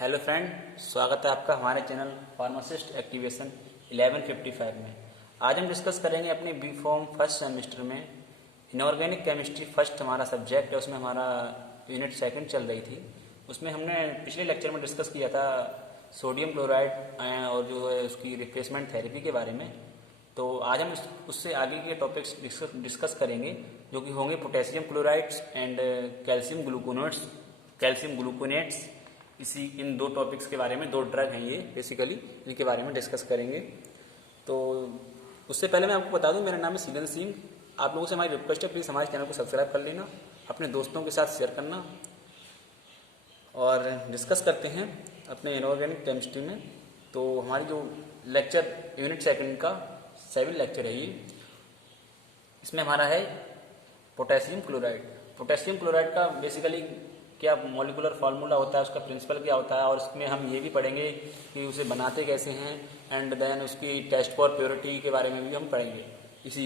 Hello friend, स्वागत है आपका हमारे चैनल फार्मासिस्ट एक्टिवेशन 1155 में। आज हम डिस्कस करेंगे अपने बी फॉर्म फर्स्ट सेमेस्टर में इनऑर्गेनिक केमिस्ट्री फर्स्ट हमारा सब्जेक्ट है। उसमें हमारा यूनिट सेकंड चल रही थी। उसमें हमने पिछले लेक्चर में डिस्कस किया था सोडियम क्लोराइड और जो है उसकी रिप्लेसमेंट थेरेपी के बारे में। तो आज हम उससे आगे के टॉपिक्स डिस्कस करेंगे जो कि होंगे potassium chlorides and calcium gluconates. इन दो टॉपिक्स के बारे में, दो ड्रग हैं ये बेसिकली, इनके बारे में डिस्कस करेंगे। तो उससे पहले मैं आपको बता दूं, मेरा नाम है सीलन सिंह। आप लोगों से हमारी रिक्वेस्ट है, प्लीज़ हमारे चैनल को सब्सक्राइब कर लेना, अपने दोस्तों के साथ शेयर करना। और डिस्कस करते हैं अपने इनऑर्गेनिक केमिस्ट्री में। तो हमारी जो लेक्चर यूनिट सेकंड का 7 लेक्चर है ये, इसमें हमारा है पोटेशियम क्लोराइड। पोटेशियम क्लोराइड का बेसिकली क्या मॉलिकुलर फार्मूला होता है, उसका प्रिंसिपल क्या होता है, और इसमें हम ये भी पढ़ेंगे कि उसे बनाते कैसे हैं, एंड देन उसकी टेस्ट फॉर प्योरिटी के बारे में भी हम पढ़ेंगे इस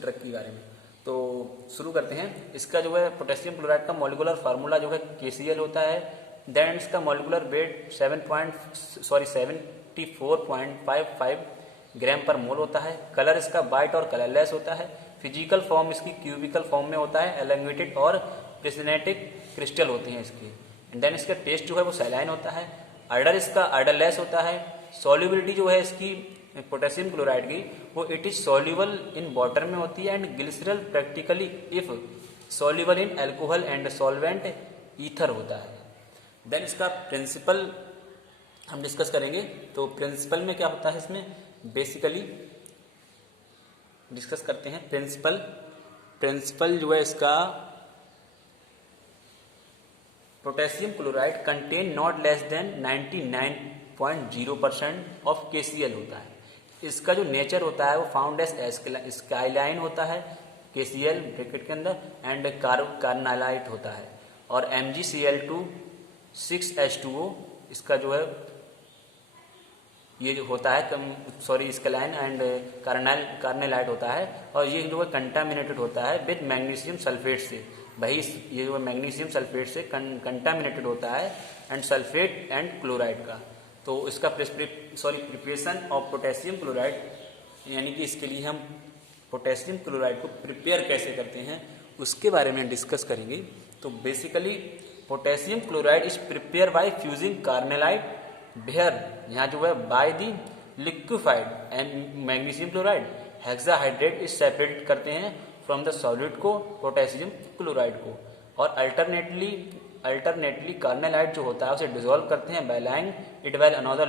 ड्रग के बारे में। तो शुरू करते हैं। इसका जो है पोटेशियम क्लोराइड का मॉलिकुलर फार्मूला जो है KCl होता है। देन इसका मॉलिकुलर वेट 74.55 ग्राम पर मोल होता है। कलर इसका वाइट और कलरलेस होता है। फिजिकल फॉर्म इसकी क्यूबिकल फॉर्म में होता है। एलंगेटेड और प्रिसिनेटिक क्रिस्टल होते हैं इसके। देन इसका टेस्ट जो है वो सैलाइन होता है। आर्डर इसका आर्डरलेस होता है। सॉल्युबिलिटी जो है इसकी पोटेशियम क्लोराइड की, वो it is soluble in water में होती है and glycerol practically if soluble in alcohol and solvent ether होता है। देन इसका प्रिंसिपल हम डिस्कस करेंगे। तो प्रिंसिपल में क्या होता है, इसमें बेसिकली डिस्कस करते हैं। प्रिंसिपल जो है इसका, potassium chloride contain not less than 99.0% of KCl होता है। इसका जो नेचर होता है वो फाउंड एज स्काइलाइन होता है KCl ब्रैकेट के अंदर, एंड कार्नालाइट होता है। और MgCl2 6H2O इसका जो है ये जो होता है स्काइलाइन एंड कार्नेलाइट होता है। और ये जो है कंटामिनेटेड होता है विद मैग्नीशियम सल्फेट से। भाई ये जो मैग्नीशियम सल्फेट से कंटामिनेटेड होता है एंड सल्फेट एंड क्लोराइड का। तो इसका प्रिपरेशन ऑफ पोटेशियम क्लोराइड, यानी कि इसके लिए हम पोटेशियम क्लोराइड को प्रिपेयर कैसे करते हैं उसके बारे में डिस्कस करेंगे। तो basically potassium chloride is prepare by fusing carnallite where, यहाँ जो है by the liquefied and magnesium chloride hexahydrate is separate करते हैं फ्रॉम द सॉलिड को, पोटेशियम क्लोराइड को। और अल्टरनेटली कार्नेलाइट जो होता है उसे डिसॉल्व करते हैं bye lying it well another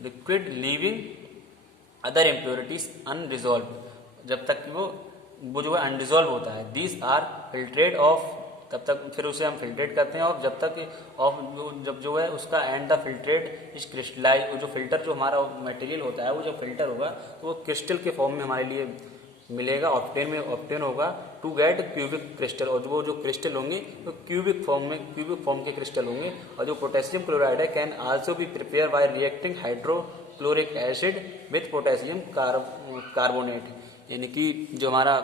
liquid leaving other impurities undissolved, जब तक कि वो जो है अनडिजॉल्व होता है। दीज आर फिल्ट्रेट ऑफ, तब तक फिर उसे हम फिल्ट्रेट करते हैं। और जब तक जब जो है उसका and the filtrate is crystallize, जो फिल्टर जो हमारा मटेरियल होता है वो जब फिल्टर होगा तो वो क्रिस्टल के फॉर्म में हमारे लिए मिलेगा, ऑप्टेन होगा टू गेट क्यूबिक क्रिस्टल। और वो जो क्रिस्टल होंगे वो क्यूबिक फॉर्म के क्रिस्टल होंगे। और जो पोटेशियम क्लोराइड है can also be prepare by reacting hydrochloric acid with potassium carbonate, यानी कि जो हमारा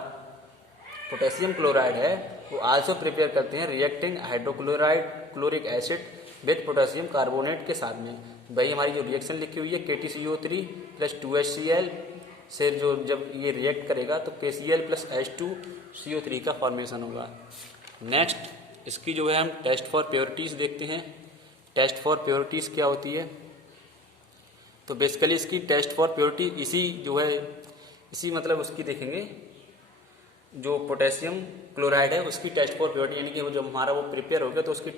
पोटेशियम क्लोराइड है वो आल्सो प्रिपेयर करते हैं reacting hydrochloric acid with potassium carbonate के साथ में। भाई हमारी जो रिएक्शन लिखी हुई है KTCO3 प्लस 2HCl से, जो जब ये रिएक्ट करेगा तो KCl प्लस H2CO3 का फॉर्मेशन होगा। नेक्स्ट इसकी जो है हम टेस्ट फॉर प्योरिटीज देखते हैं। टेस्ट फॉर प्योरिटीज क्या होती है, तो बेसिकली इसकी टेस्ट फॉर प्योरिटी इसी मतलब उसकी देखेंगे, जो पोटेशियम क्लोराइड है उसकी टेस्ट फॉर प्योरिटी, यानी कि वो जब हमारा वो प्रिपेयर हो गया तो उसको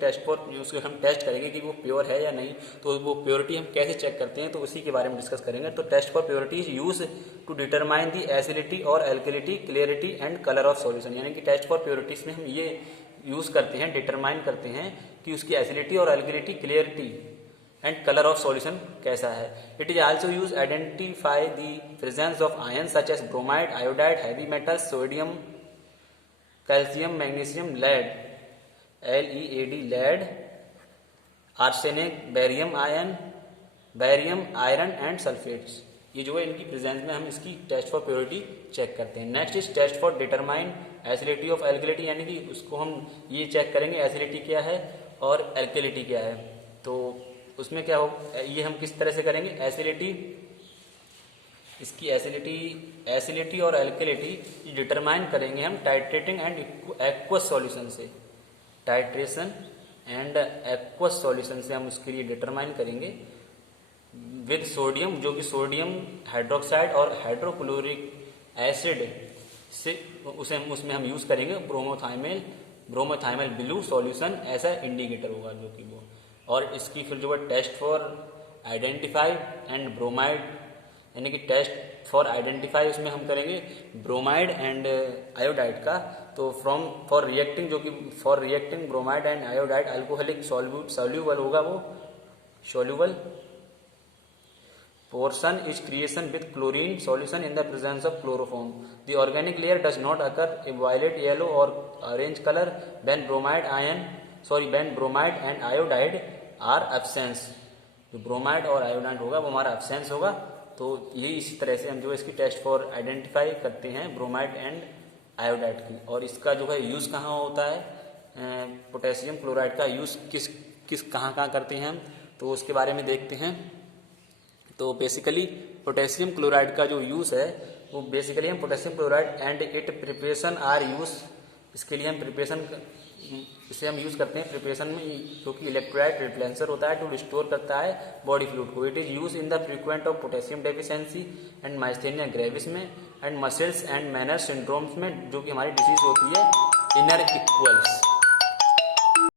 हम टेस्ट करेंगे कि वो प्योर है या नहीं। तो वो प्योरिटी हम कैसे चेक करते हैं तो उसी के बारे में डिस्कस करेंगे। तो test for purity is use to determine the acidity और alkalinity, clarity and colour of solution, यानी कि टेस्ट फॉर प्योरिटीज में हम ये यूज करते हैं, डिटरमाइन करते हैं कि उसकी एसिडिटी और alkalinity, clarity and colour of solution कैसा है। It is also use identify the presence of ion such as bromide, iodide, heavy metals, sodium, calcium, magnesium, lead, lead, arsenic, barium, iron and sulphates. ये जो है इनकी presence में हम इसकी test for purity check करते हैं। Next is test for determine acidity of alkalinity, यानी कि उसको हम ये चेक करेंगे एसिडिटी क्या है और एल्कलिटी क्या है। तो उसमें क्या हो, ये हम किस तरह से करेंगे, एसिडिटी, इसकी एसिडिटी और एल्कलिटी डिटरमाइन करेंगे हम टाइट्रेटिंग एंड एक्वस सॉल्यूशन से। टाइट्रेशन एंड एक्वस सॉल्यूशन से हम उसके लिए डिटरमाइन करेंगे विद सोडियम, जो कि सोडियम हाइड्रोक्साइड और हाइड्रोक्लोरिक एसिड से उसमें हम यूज करेंगे ब्रोमोथाइमल ब्लू सॉल्यूशन, ऐसा इंडिकेटर होगा जो कि वो। और इसकी फिर जो है test for identify and bromide, यानी कि टेस्ट फॉर आइडेंटिफाई उसमें हम करेंगे ब्रोमाइड एंड आयोडाइड का। तो for reacting bromide and iodide alcoholic soluble होगा वो, soluble portion is creation with chlorine solution in the presence of chloroform. The organic layer does not occur in violet, yellow or orange color when bromide and iodide are absent. जो bromide और iodide होगा वो हमारा absence होगा। तो ये इसी तरह से हम जो इसकी टेस्ट फॉर आइडेंटिफाई करते हैं ब्रोमाइड एंड आयोडाइड की। और इसका जो है यूज़ कहाँ होता है, पोटेशियम क्लोराइड का यूज़ किस कहाँ करते हैं हम, तो उसके बारे में देखते हैं। तो बेसिकली पोटेशियम क्लोराइड का जो यूज़ है वो बेसिकली हम potassium chloride and it preparation are use, इसके लिए हम इसे हम यूज़ करते हैं प्रिपरेशन में, जो कि इलेक्ट्रोलाइट रिप्लेंसर होता है, टू रिस्टोर करता है बॉडी फ्लूइड को। It is use in the frequent of potassium deficiency and myasthenia gravis में and muscles and manner syndromes में, जो कि हमारी डिसीज होती है इनर इक्वल्स।